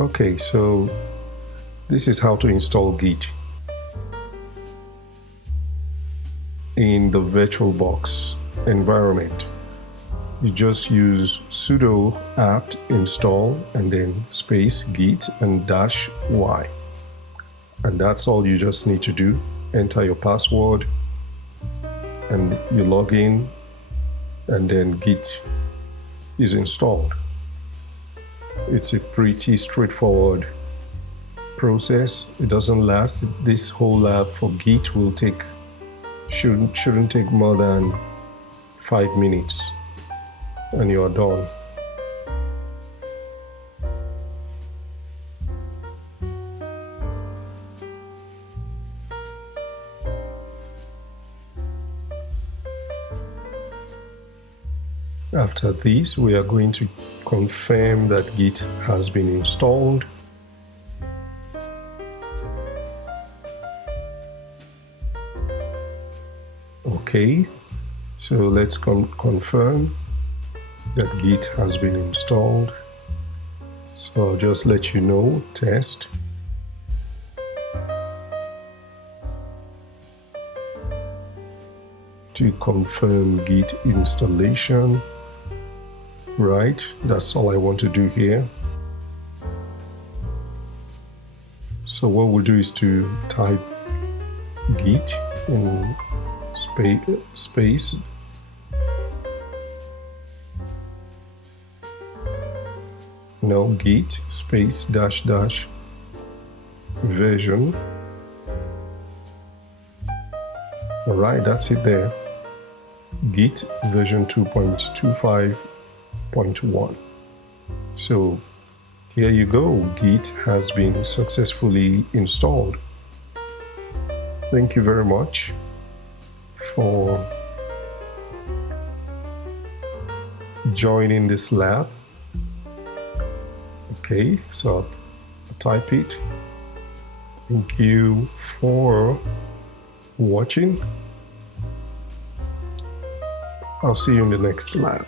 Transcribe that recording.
Okay, so this is how to install Git in the VirtualBox environment. You just use sudo apt install and then space git and -y. And that's all you just need to do. Enter your password and you log in, and then Git is installed. It's a pretty straightforward process. It doesn't last. This whole lab for Git will take shouldn't take more than 5 minutes and you're done. After this, we are going to confirm that Git has been installed. Okay, so let's confirm that Git has been installed. So I'll just let you know, test. To confirm Git installation. Right, that's all I want to do here. So what we'll do is to type Git in space no Git space -- version. All right, that's it there. Git version 2.25.1. So here you go, Git has been successfully installed. Thank you very much for joining this lab. Okay, so I'll type it. Thank you for watching. I'll see you in the next lab.